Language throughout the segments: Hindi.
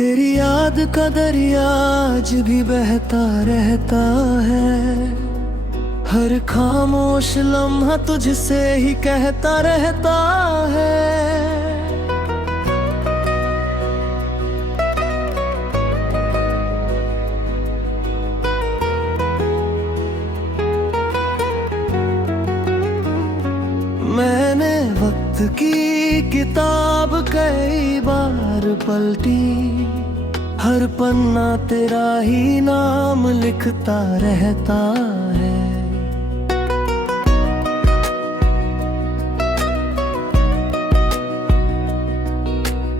तेरी याद का दरिया आज भी बहता रहता है। हर खामोश लम्हा तुझसे ही कहता रहता है। मैंने वक्त की किताब कई बार पलटी, हर पन्ना तेरा ही नाम लिखता रहता है।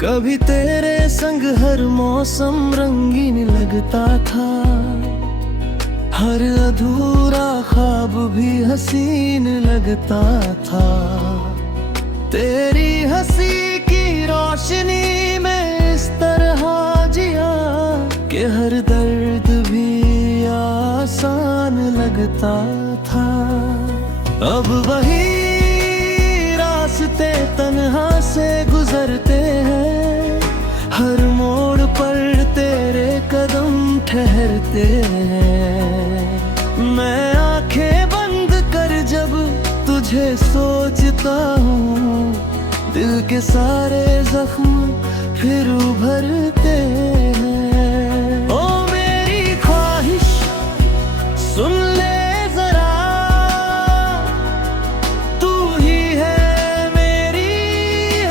कभी तेरे संग हर मौसम रंगीन लगता था, हर अधूरा ख्वाब भी हसीन लगता था। तेरी हंसी की रोशनी में इस तरह जिया कि हर दर्द भी आसान लगता था। अब वही रास्ते तन्हा से गुजरते हैं, हर मोड़ पर तेरे कदम ठहरते हैं। मैं आंखें बंद कर जब तुझे सोचता हूँ, दिल के सारे जख्म फिर उभरते हैं। ओ मेरी ख्वाहिश सुन ले जरा, तू ही है मेरी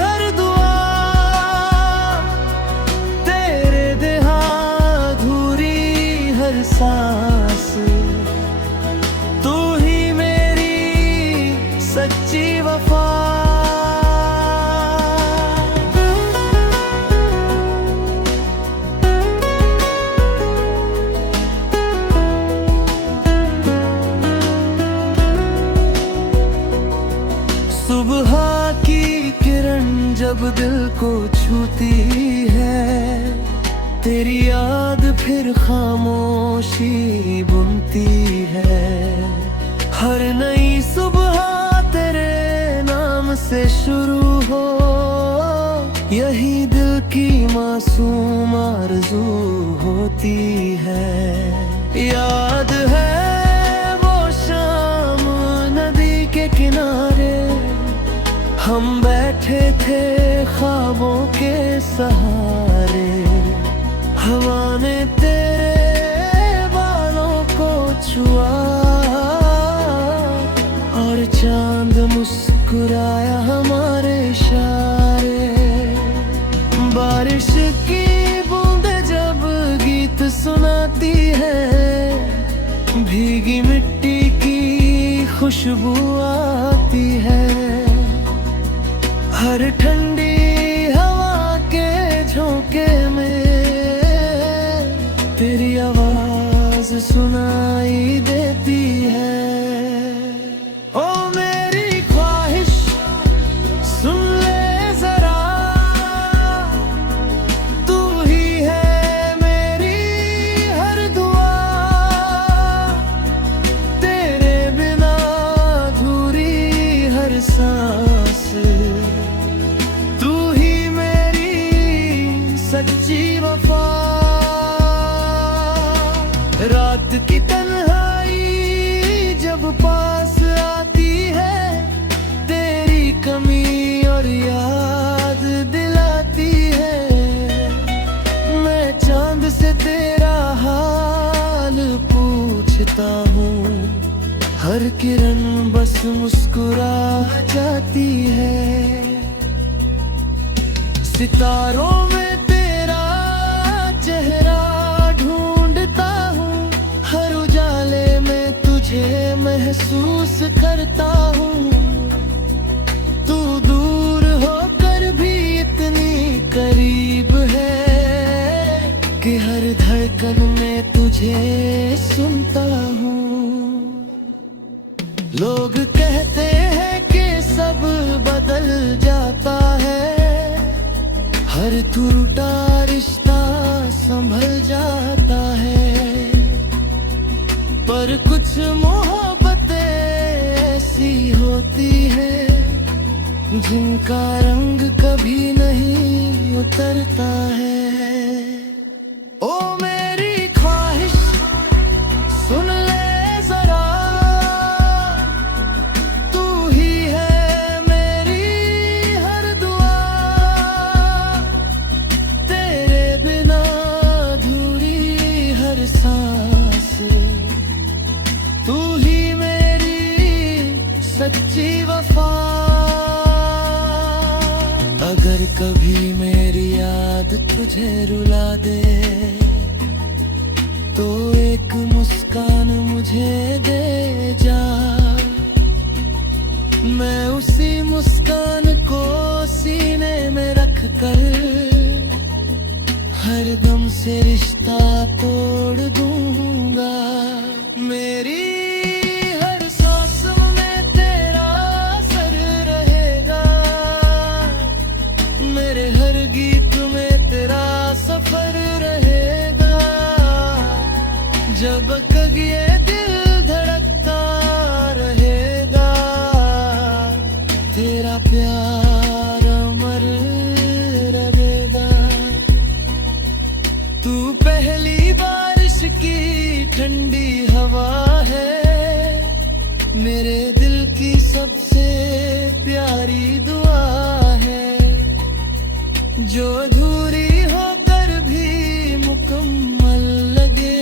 हर दुआ। तेरे देहा अधूरी हर सांस, तू ही मेरी सच्ची वफा। सुबह की किरण जब दिल को छूती है, तेरी याद फिर खामोशी बुनती है। हर नई सुबह तेरे नाम से शुरू हो, यही दिल की मासूम आरज़ू होती है। याद है वो शाम नदी के किनारे, हम बैठे थे ख्वाबों के सहारे। हवा ने तेरे बालों को छुआ और चांद मुस्कुराया हमारे इशारे। बारिश की बूंदें जब गीत सुनाती है, भीगी मिट्टी की खुशबू आती है। हर ठंडी हवा के झोंके में तेरी आवाज सुनाई देती है। ओ मेरी ख्वाहिश सुन ले जरा, तू ही है मेरी हर दुआ। तेरे बिना अधूरी हर सांस, सच्ची वफा। रात की तन्हाई जब पास आती है, तेरी कमी और याद दिलाती है। मैं चांद से तेरा हाल पूछता हूँ, हर किरण बस मुस्कुरा जाती है। सितारों में चेहरा ढूंढता हूँ, हर उजाले में तुझे महसूस करता हूँ। तू दूर होकर भी इतनी करीब है कि हर धड़कन में तुझे सुनता हूँ। लोग कहते हैं कि सब बदल जाता है, हर टूटा रिश्ता संभल जाता है। पर कुछ मोहब्बतें ऐसी होती है, जिनका रंग कभी नहीं उतरता है। सांस, तू ही मेरी सच्ची वफा। अगर कभी मेरी याद तुझे रुला दे तो एक मुस्कान मुझे दे जा। मैं उसी मुस्कान को सीने में रख कर हर गम से रिश्ता तोड़ दूंगा। मेरी हर सांस में तेरा असर रहेगा, मेरे हर गीत में तेरा सफर रहेगा। जब तक ये दिल धड़कता रहेगा, तेरा प्यार अमर रहेगा। तू पहली बारिश की ठंडी हवा है, मेरे दिल की सबसे प्यारी दुआ है। जो अधूरी होकर भी मुकम्मल लगे,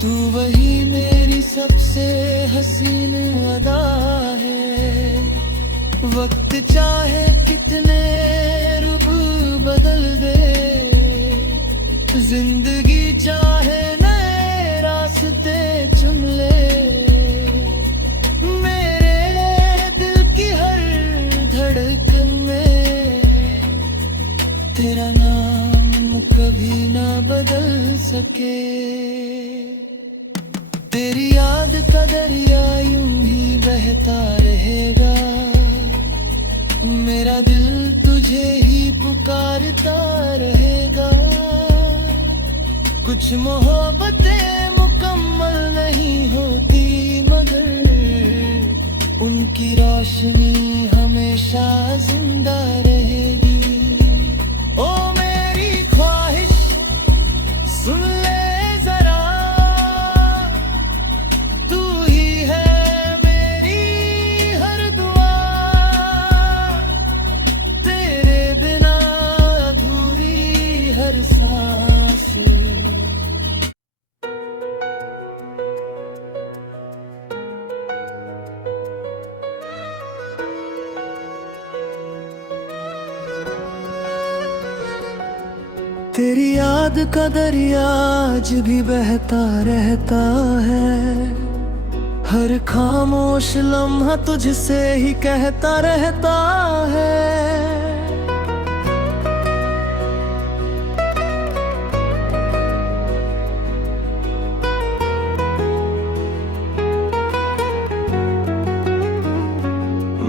तू वही मेरी सबसे हसीन अदा है। वक्त चाहे कितने रुख बदल दे, जिंदगी चाहे नए रास्ते चुन ले, मेरे दिल की हर धड़कन में तेरा नाम कभी ना बदल सके। तेरी याद का दरिया यूं ही बहता रहेगा, मेरा दिल तुझे ही पुकारता रहेगा। कुछ मोहब्बतें मुकम्मल नहीं होती, मगर उनकी रोशनी हमेशा जिंदा रहेगी। ओ मेरी ख्वाहिश सुन ले जरा, तू ही है मेरी हर दुआ। तेरे बिना अधूरी हर सांस। तेरी याद का दरिया आज भी बहता रहता है, हर खामोश लम्हा तुझसे ही कहता रहता है।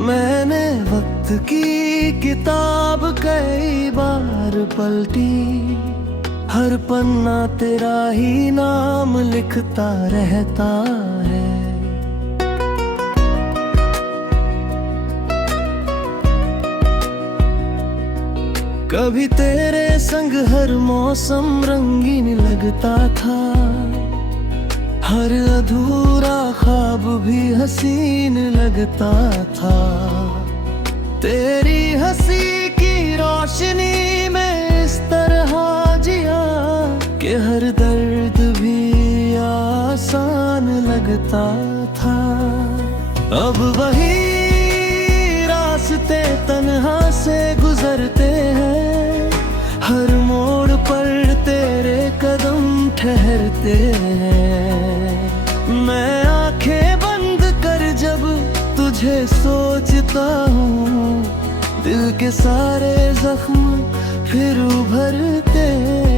मैंने वक्त की किताब कई बार पलटी, हर पन्ना तेरा ही नाम लिखता रहता है। कभी तेरे संग हर मौसम रंगीन लगता था, हर अधूरा ख्वाब भी हसीन लगता था। तेरी हंसी की रोशनी में इस तरह जिया कि हर दर्द भी आसान लगता था। अब वही रास्ते तन्हा से गुजरते हैं, हर मोड़ पर तेरे कदम ठहरते हैं। मैं आंखें बंद कर जब तुझे सोचता हूँ, दिल के सारे जख्म फिर उभरते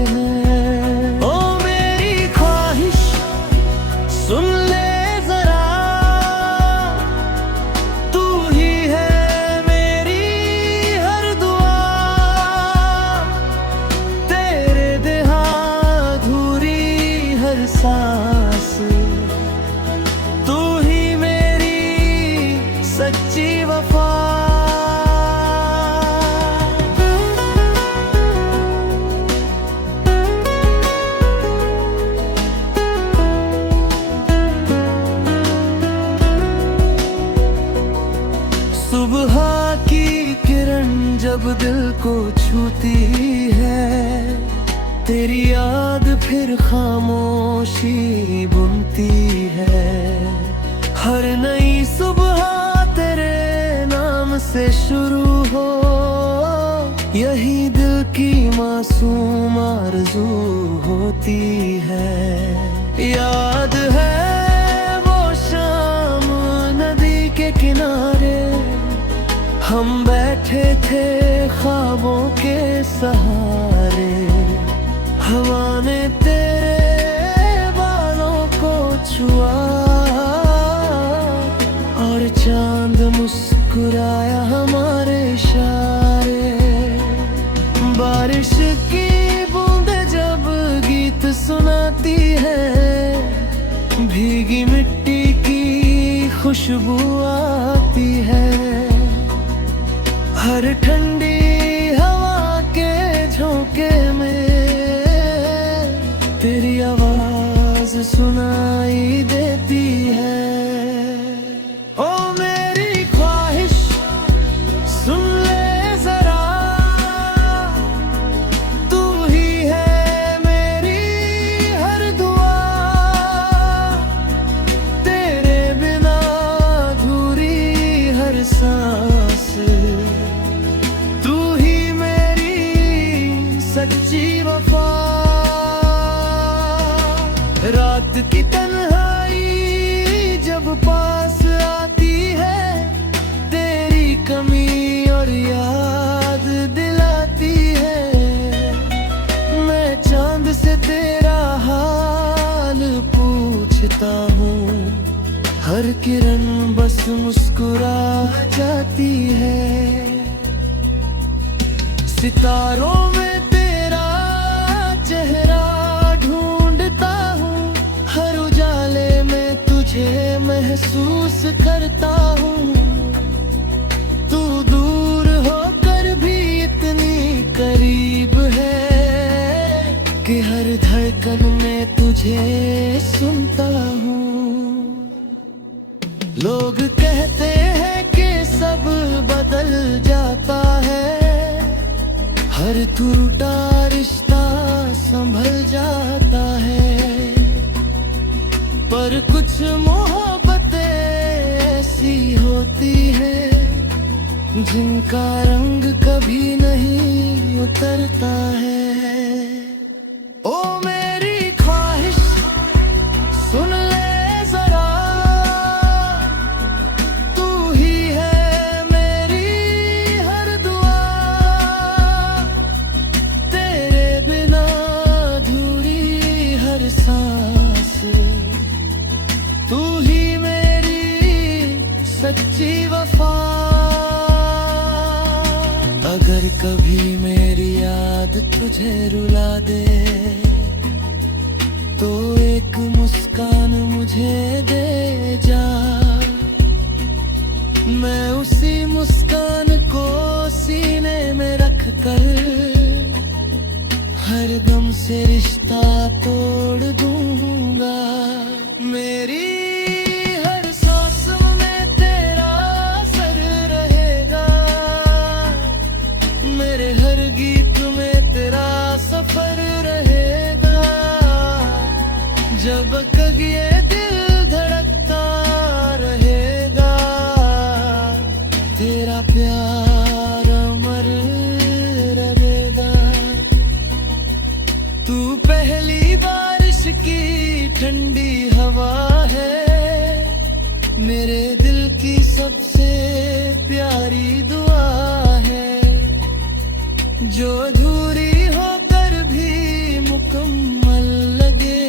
हैं। ओ मेरी ख्वाहिश सुन ले जरा, तू ही है मेरी हर दुआ। तेरे बिना अधूरी हर सांस, तू ही मेरी सच्ची वफा। सुबह की किरण जब दिल को छूती है, तेरी याद फिर खामोशी बुनती है। हर नई सुबह तेरे नाम से शुरू हो, यही दिल की मासूम आरज़ू होती है। याद है वो शाम नदी के किनारे, हम बैठे थे ख्वाबों के सहारे। हवा ने तेरे बालों को छुआ और चांद मुस्कुराया हमारे इशारे। बारिश की बूंदें जब गीत सुनाती है, भीगी मिट्टी की खुशबू आती है। हर ठंडी हवा के झोंके में तेरी आवाज सुनाई देती है। ओ मेरी ख्वाहिश सुन ले जरा, तू ही है मेरी हर दुआ। तेरे बिना अधूरी हर सांस, तू ही मेरी सच्ची वफा। रात की तन्हाई जब पास आती है, तेरी कमी और याद दिलाती है। मैं चांद से तेरा हाल पूछता हूँ, हर किरण बस मुस्कुरा जाती है। सितारों में तेरा चेहरा ढूंढता हूँ, हर उजाले में तुझे महसूस करता हूँ। तू दूर होकर भी इतनी करीब है कि हर धड़कन में तुझे सुनता हूँ। लोग कहते हैं कि सब बदल जाता है, हर टूटा रिश्ता संभल जाता है। पर कुछ मोहब्बतें ऐसी होती हैं जिनका रंग कभी नहीं उतरता है। ओ मेरी ख्वाहिश सुन ले जरा, तू ही है मेरी हर दुआ। तेरे बिना अधूरी हर सांस, तू ही मेरी सच्ची वफा। अगर कभी मेरी याद तुझे रुला दे, तो एक मुस्कान मुझे दे जा। मैं उसी मुस्कान को सीने में रख कर हर गम से रिश्ता तोड़ दूंगा। मेरी हर सांस में तेरा असर रहेगा, मेरे हर गीत में तेरा सफर रहेगा। जब तक ये दिल धड़कता रहेगा, तेरा प्यार अमर रहेगा। तू पहली बारिश की ठंडी हवा है, मेरे दिल की सबसे प्यारी दुआ है। जो अधूरी होकर भी मुकम्मल लगे,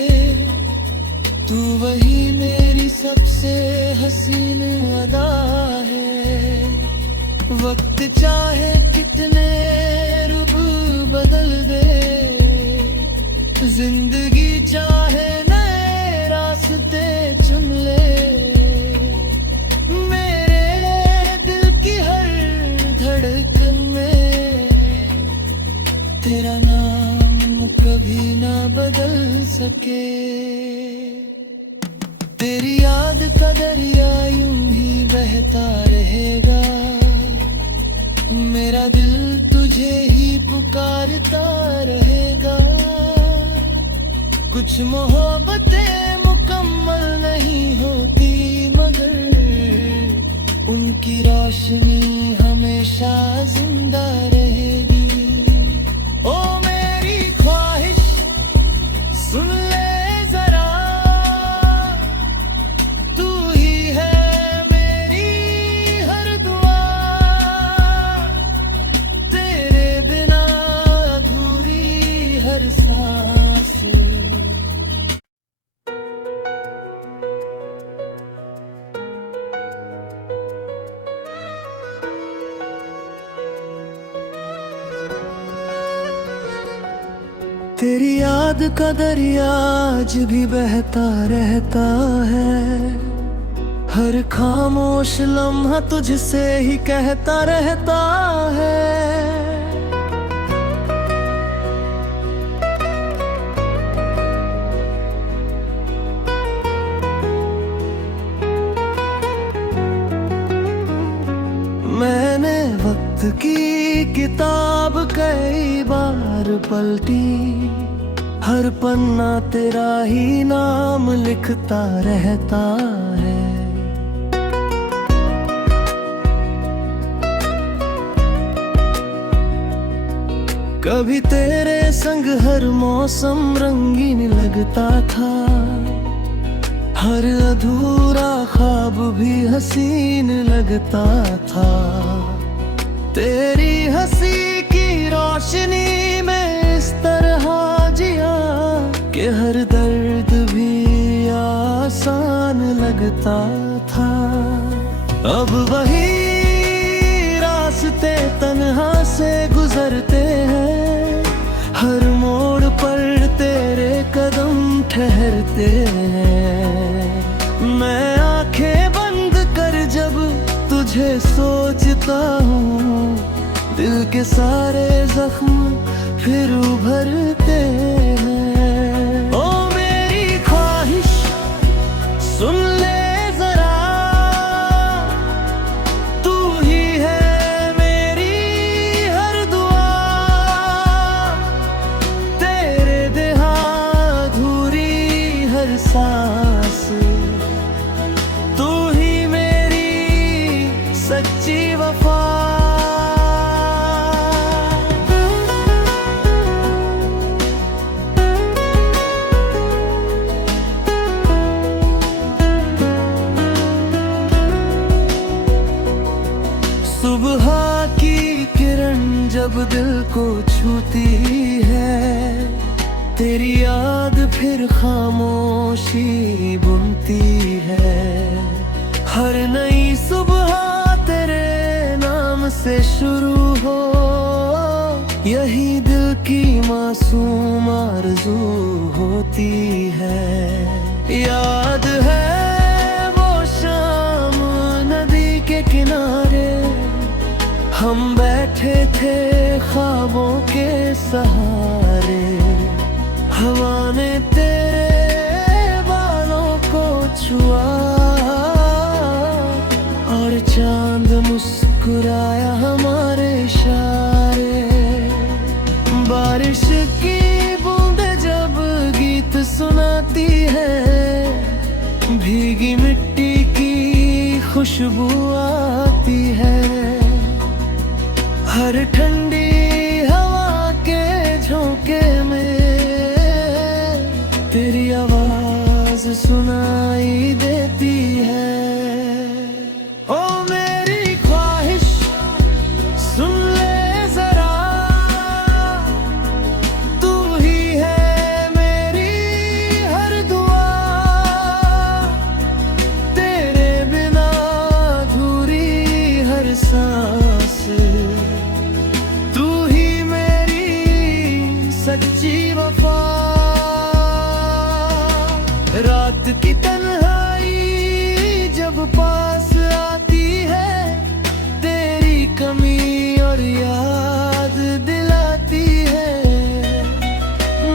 तू वही मेरी सबसे हसीन अदा है। वक्त चाहे कितने रुख बदल दे, जिंदगी चाहे नए रास्ते चुन ले, मेरे दिल की हर धड़कन में तेरा नाम कभी ना बदल सके। तेरी याद का दरिया यूं ही बहता रहेगा, मेरा दिल तुझे ही पुकारता रहेगा। कुछ मोहब्बतें मुकम्मल नहीं होती, मगर उनकी रोशनी हमेशा जिंदा रहेगी। ओ मेरी ख्वाहिश सुन ले जरा, तू ही है मेरी हर दुआ, तेरे बिना अधूरी हर सांस। तेरी याद का दरिया आज भी बहता रहता है, हर खामोश लम्हा तुझसे ही कहता रहता है। मैंने वक्त की किताब कई बार पलटी, हर पन्ना तेरा ही नाम लिखता रहता है। कभी तेरे संग हर मौसम रंगीन लगता था, हर अधूरा ख्वाब भी हसीन लगता था। तेरी हंसी की रोशनी में इस तरह जिया कि हर दर्द भी आसान लगता था। अब वही रास्ते तन्हा से गुजरते हैं, हर मोड़ पर तेरे कदम ठहरते हैं। मैं आंखें बंद कर जब तुझे सोचता हूँ, दिल के सारे जख्म फिर उभरते हैं। ओ मेरी ख्वाहिश सुन ले जरा, तू ही है मेरी हर दुआ, तेरे बिना अधूरी हर सांस। तू ही मेरी सच्ची वफा। सुबह की किरण जब दिल को छूती है, तेरी याद फिर खामोशी बुनती है। हर नई सुबह तेरे नाम से शुरू हो, यही दिल की मासूम आरज़ू होती है। याद है वो शाम नदी के किनारे, हम बैठे थे ख्वाबों के सहारे। हवा ने तेरे बालों को छुआ और चांद मुस्कुराया हमारे इशारे। बारिश की बूंदें जब गीत सुनाती है, भीगी मिट्टी की खुशबू आती है। हर ठंडी हवा के झोंके में तेरी आवाज सुनाई देती है। ओ मेरी ख्वाहिश सुन ले जरा, तू ही है मेरी हर दुआ, तेरे बिना अधूरी हर सांस। तू ही मेरी सच्ची वफा। रात की तन्हाई जब पास आती है, तेरी कमी और याद दिलाती है।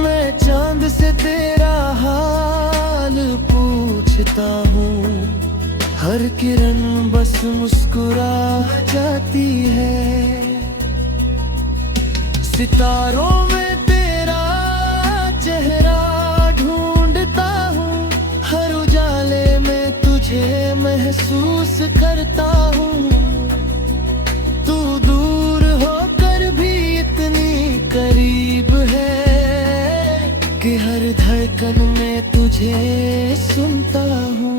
मैं चांद से तेरा हाल पूछता हूँ, हर किरण बस मुस्कुरा जाती है। सितारों में तेरा चेहरा ढूंढ महसूस करता हूँ, तू दूर होकर भी इतनी करीब है कि हर धड़कन में तुझे सुनता हूँ।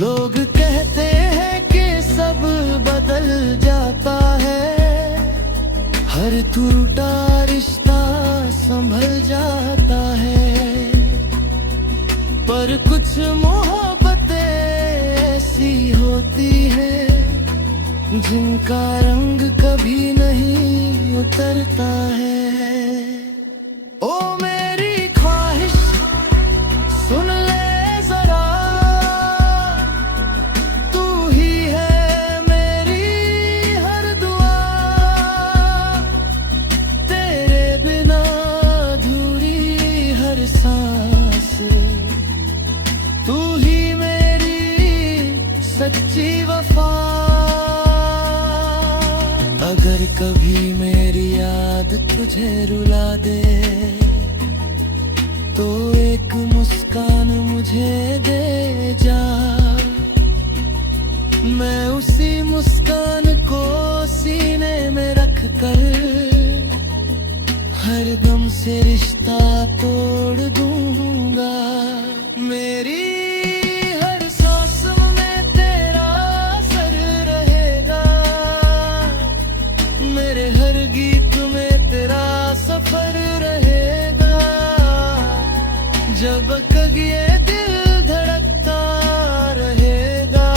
लोग कहते हैं कि सब बदल जाता है, हर टूटा रिश्ता संभल जाता है, पर कुछ मोहब्बतें ऐसी होती है जिनका रंग कभी नहीं उतरता है। ओ मेरी ख्वाहिश सुन ले जरा, तू ही है मेरी हर दुआ, तेरे बिना अधूरी हर सांस, तू ही मेरी सच्ची वफा। अगर कभी मेरी याद तुझे रुला दे तो एक मुस्कान मुझे दे जा, मैं उसी मुस्कान को सीने में रख कर हर गम से रिश्ता तोड़ दूंगा। मेरी हर सांस में तेरा असर रहेगा, मेरे हर गीत में तेरा सफर रहेगा, जब तक ये दिल धड़कता रहेगा,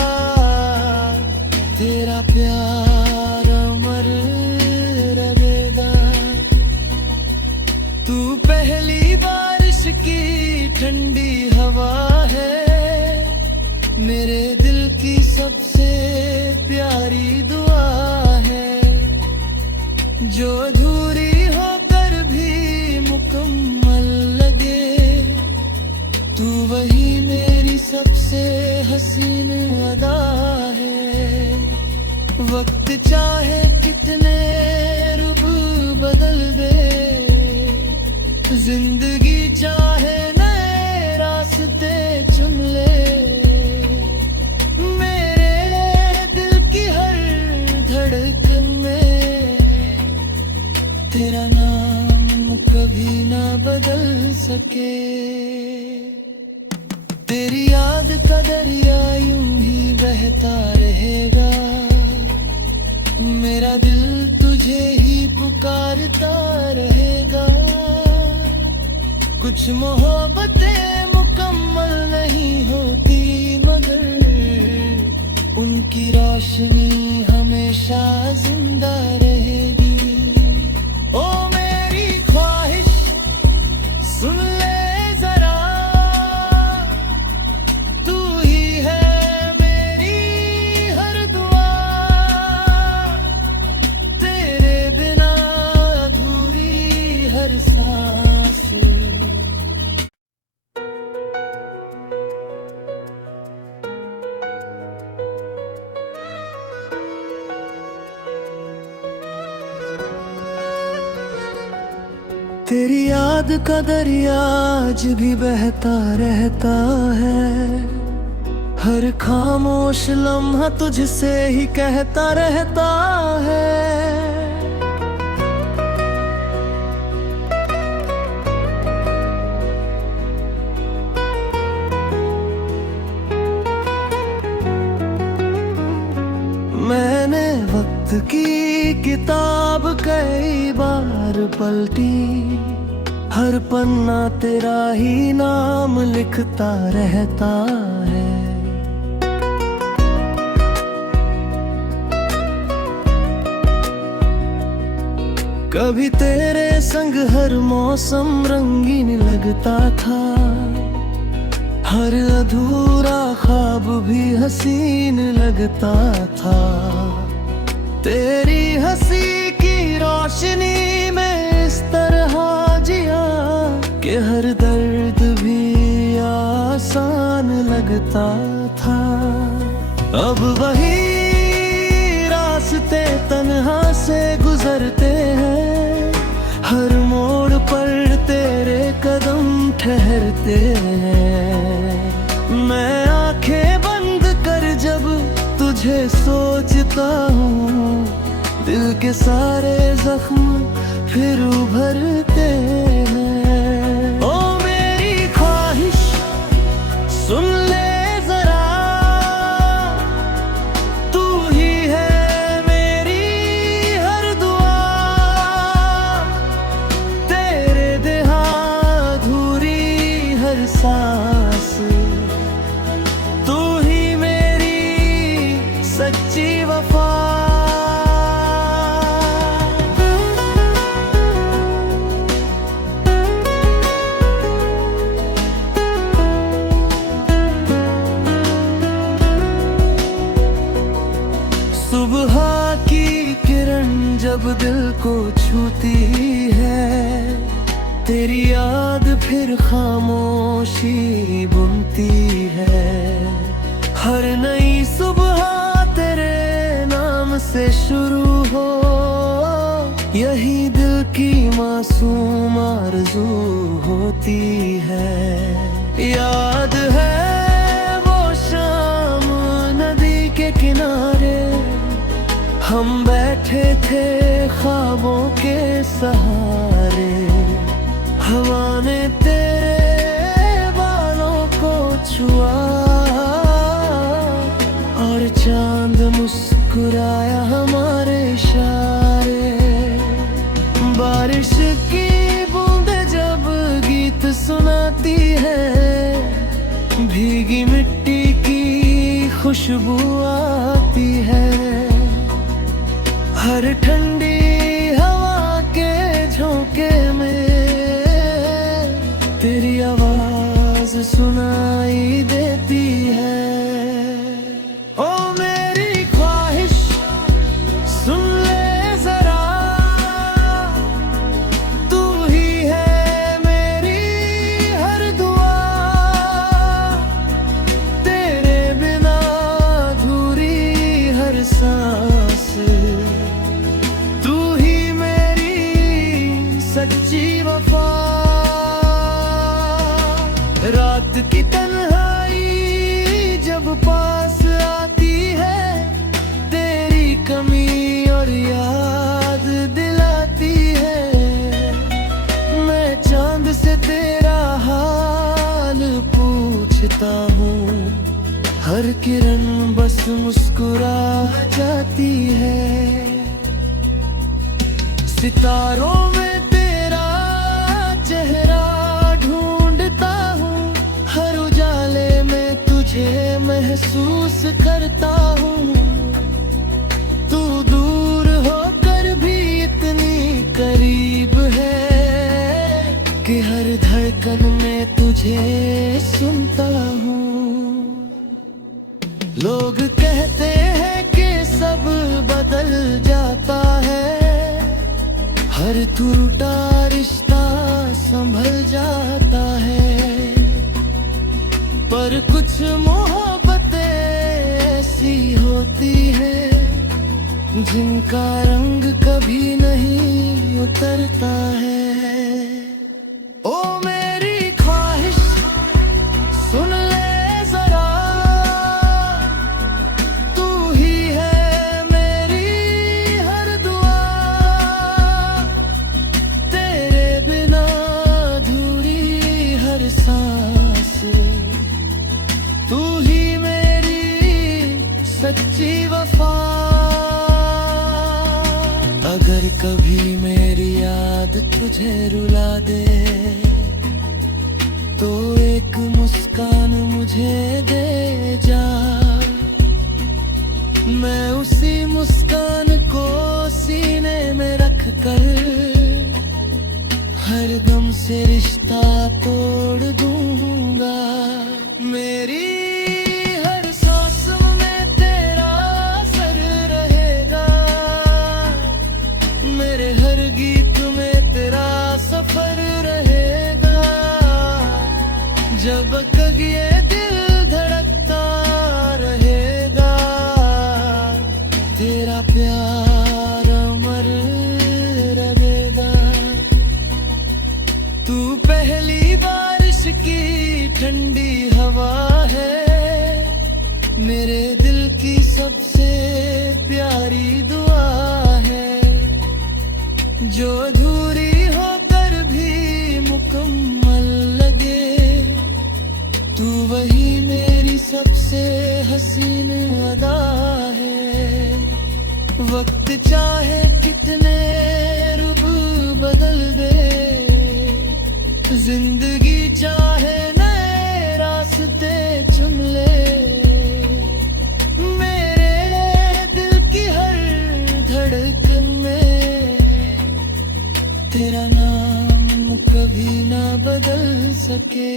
तेरा प्यार अमर रहेगा। तू पहली बारिश की ठंडी हवा है, मेरे दिल की सबसे प्यारी दुआ है, जो अधूरी होकर भी मुकम्मल लगे, तू वही मेरी सबसे हसीन अदा है। वक्त चाहे कितने रुख बदल दे, जिंदगी चाहे नए रास्ते चुन ले, मेरे दिल की हर धड़कन में तेरा नाम कभी ना बदल सके। तेरी याद का दरिया यूं ही बहता रहेगा, मेरा दिल तुझे ही पुकारता रहेगा। कुछ मोहब्बतें मुकम्मल नहीं होती, मगर उनकी रोशनी हमेशा जिंदा रहेगी। ओ मेरी ख्वाहिश सुन ले जरा, तू ही है मेरी हर दुआ, तेरे बिना अधूरी हर सांस। तेरी याद का दरिया आज भी बहता रहता है, हर खामोश लम्हा तुझसे ही कहता रहता है। मैंने वक्त की किताब कई बार पलटी, हर पन्ना तेरा ही नाम लिखता रहता है। कभी तेरे संग हर मौसम रंगीन लगता था, हर अधूरा ख्वाब भी हसीन लगता था। तेरी हंसी की रोशनी में इस तरह जिया कि हर दर्द भी आसान लगता था। अब वही रास्ते तन्हा से गुजरते हैं, हर मोड़ पर तेरे कदम ठहरते हैं। मैं आंखें तुझे सोचता हूँ, दिल के सारे जख्म फिर उभरते हैं। ओ मेरी ख्वाहिश सुन ले जरा, तू ही है मेरी हर दुआ, तेरे देहा अधूरी हर सांस, तू ही मेरी सच्ची वफा। सुबह की किरण जब दिल को छूती है, तेरी याद फिर खामोशी बुनती है। हर नई सुबह तेरे नाम से शुरू हो, यही दिल की मासूम आरज़ू होती है। याद है वो शाम नदी के किनारे, हम बैठे थे ख्वाबों के सहारे, हवा ने तेरे बालों को छुआ और चांद मुस्कुराया हमारे इशारे। बारिश की बूंदें जब गीत सुनाती है, भीगी मिट्टी की खुशबू आती है। हर ठंडी हवा के झोंके में तेरी आवाज सुनाई देती है। ओ मेरी ख्वाहिश सुन ले जरा, तू ही है मेरी हर दुआ, तेरे बिना अधूरी हर सांस, तू ही मेरी सच्ची वफा। रात की तन्हाई जब पास आती है, तेरी कमी और याद दिलाती है। मैं चांद से तेरा हाल पूछता हूँ, हर किरण बस मुस्कुरा जाती है। सितारों में तेरा चेहरा ढूंढता हूँ, हर उजाले में तुझे महसूस करता हूँ। तू दूर होकर भी इतनी करीब है कि हर धड़कन में तुझे सुनता हूँ। लोग कहते हैं कि सब बदल जाता है, हर टूटा रिश्ता संभल जाता है, पर कुछ मोहब्बतें ऐसी होती हैं जिनका रंग कभी नहीं उतरता है। ओ मेरी ख्वाहिश सुन ले जरा, तू ही है मेरी हर दुआ, तेरे बिना अधूरी हर सांस, तू ही मेरी सच्ची वफा। अगर कभी मेरी याद तुझे रुला दे, तो एक मुस्कान मुझे दे जा, मैं उसी मुस्कान को सीने में रख कर हर गम से रिश्ता तोड़ दूंगा। मेरी हर सांस में तेरा असर रहेगा, मेरे हर गीत में तेरा सफर रहेगा। जब तक ये दिल धड़कता रहेगा, तेरा प्यार अमर रहेगा। तू पहली बारिश की ठंडी हवा है, मेरे दिल की सबसे प्यारी दुआ है, जो अधूरी होकर भी मुकम्मल लगे। तू वही मेरी सबसे हसीन अदा है। वक्त चाहे कितने रुख बदल दे, जिंदगी चाहे नए रास्ते चुन ले, मेरे दिल की हर धड़कन में तेरा नाम कभी ना बदल सके।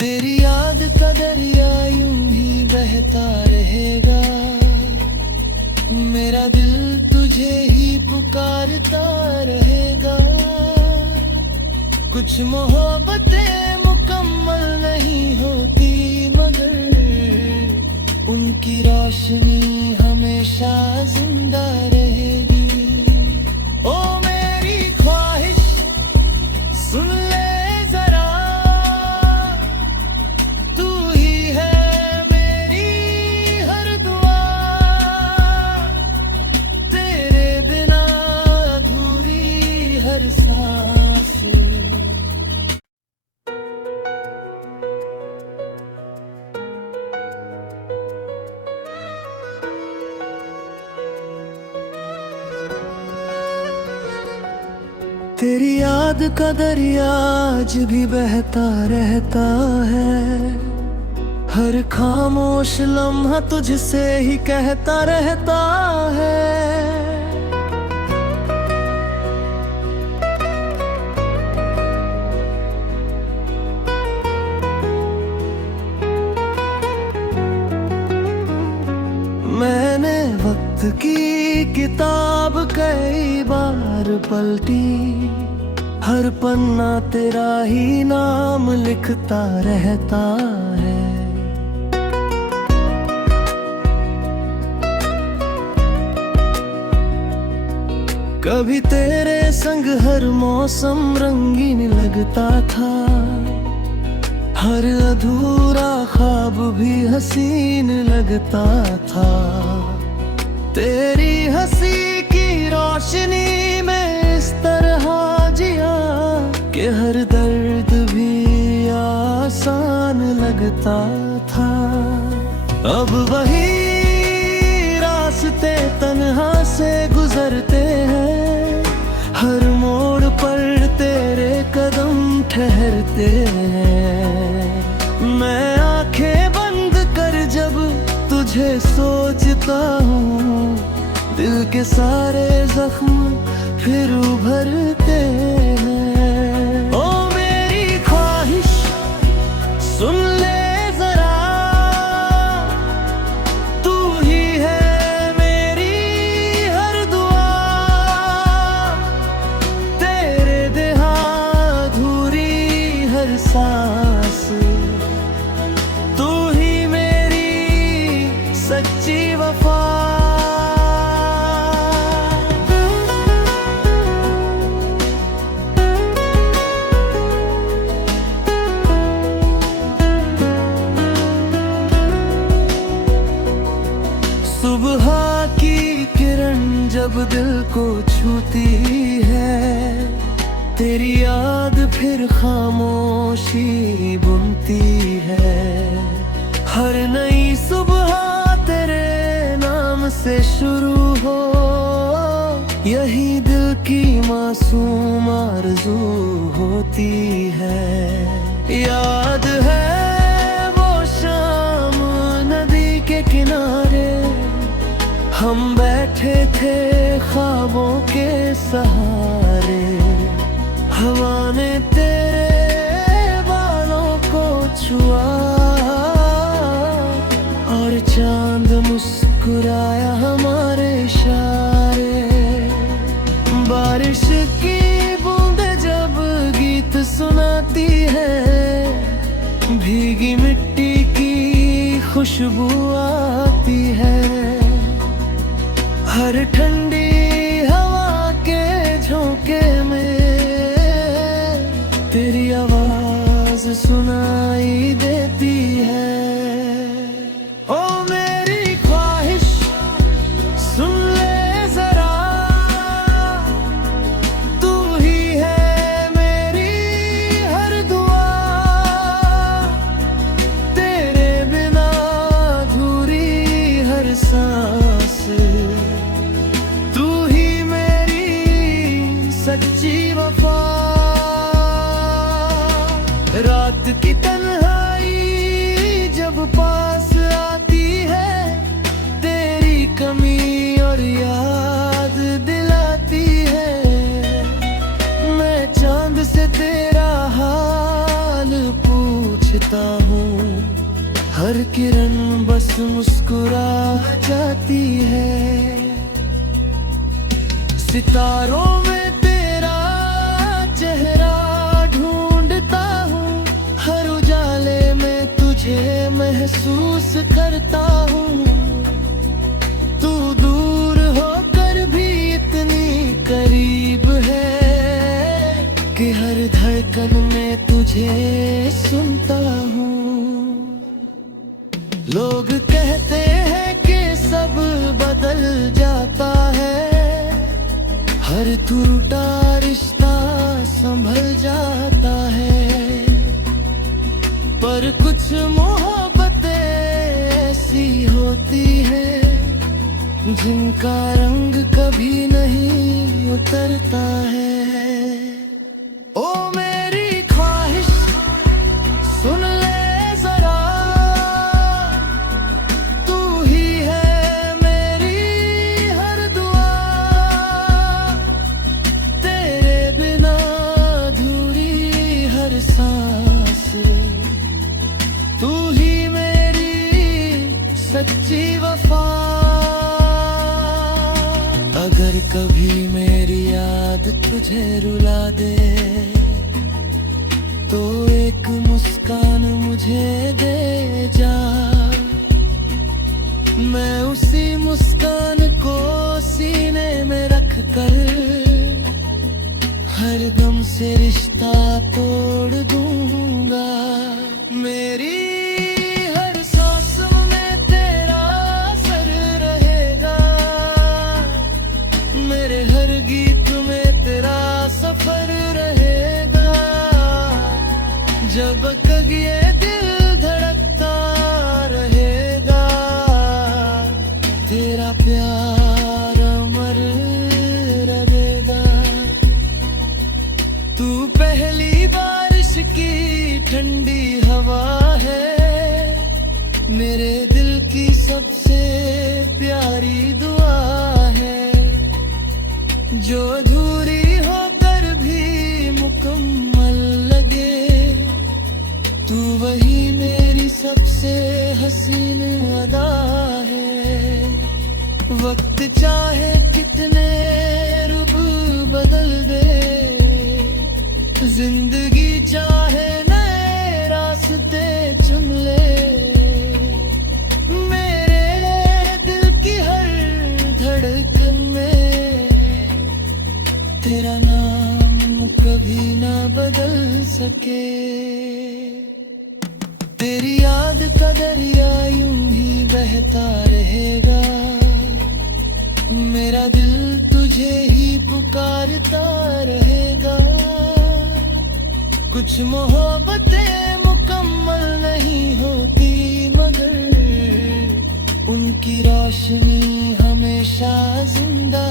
तेरी याद का दरिया यूं ही बहता रहेगा, मेरा दिल तुझे ही पुकारता रहेगा। कुछ मोहब्बतें मुकम्मल नहीं होती, मगर उनकी रोशनी हमेशा जिंदा रहेगी। ओ मेरी ख्वाहिश सुन ले जरा, तू ही है मेरी हर दुआ, तेरे बिना अधूरी हर सांस। तेरी याद का दरिया आज भी बहता रहता है, हर खामोश लम्हा तुझसे ही कहता रहता है। मैंने वक्त की किताब कई बार पलटी, हर पन्ना तेरा ही नाम लिखता रहता है। कभी तेरे संग हर मौसम रंगीन लगता था, हर अधूरा ख्वाब भी हसीन लगता था। तेरी हंसी की रोशनी में इस तरह जिया कि हर दर्द भी आसान लगता था। अब वही रास्ते तन्हा से गुजरते हैं, हर मोड़ पर तेरे कदम ठहरते हैं। मैं आंखें बंद कर जब तुझे सोचता हूँ, दिल के सारे जख्म फिर उभरते हैं। ओ मेरी ख्वाहिश सुन ले जरा, तू ही है मेरी हर दुआ, तेरे बिना अधूरी हर सांस। तू ही मेरी सच्ची वफा। सुबह की किरण जब दिल को छूती है, तेरी याद फिर खामोशी बुनती है। हर नई सुबह तेरे नाम से शुरू हो, यही दिल की मासूम आरज़ू होती है। याद है वो शाम नदी के किनारे, हम बैठे थे ख्वाबों के सहारे। हवा ने तेरे बालों को छुआ और चांद मुस्कुराया हमारे इशारे। बारिश की बूंदें जब गीत सुनाती है, भीगी मिट्टी की खुशबू आती है। हर ठंडी हवा के झोंके में तेरी आवाज सुनाई देती है। ओ रात की तन्हाई जब पास आती है, तेरी कमी और याद दिलाती है। मैं चांद से तेरा हाल पूछता हूँ, हर किरण बस मुस्कुरा जाती है। सितारों में तेरा चेहरा ढूंढता हूँ, हर उजाले में तुझे महसूस करता हूँ। तू दूर होकर भी इतनी करीब है कि हर धड़कन में तुझे सुनता हूँ। लोग कहते हैं कि सब बदल जाता है, हर टूटा रिश्ता संभल जाता है। पर कुछ मोहब्बतें ऐसी होती हैं जिनका रंग कभी नहीं उतरता है। ओ मेरी ख्वाहिश सुन ले जरा, तू ही है मेरी हर दुआ। तेरे बिना अधूरी हर सांस, तू ही मेरी सच्ची वफा। अगर कभी मेरी याद तुझे रुला दे, तो एक मुस्कान मुझे दे जा। मैं उसी मुस्कान को सीने में रख कर हर गम से रिश्ता तोड़ दूंगा। मेरी हर सांस में तेरा असर रहेगा, मेरे हर गीत में तेरा सफर रहेगा। जब तक ये दिल धड़कता रहेगा, तेरा प्यार अमर रहेगा। तू पहली बारिश की ठंडी हवा है, मेरे दिल की सबसे प्यारी दुआ है। जो अधूरी होकर भी मुकम्मल लगे, तू वही मेरी सबसे हसीन अदा है। वक्त चाहे कितने रुख बदल दे, जिंदगी चाहे नए रास्ते चुन ले, मेरे दिल की हर धड़कन में तेरा नाम कभी ना बदल सके। तेरी याद का दरिया यूं ही बहता रहेगा, मेरा दिल तुझे ही पुकारता रहेगा। कुछ मोहब्बतें मुकम्मल नहीं होती, मगर उनकी रोशनी हमेशा जिंदा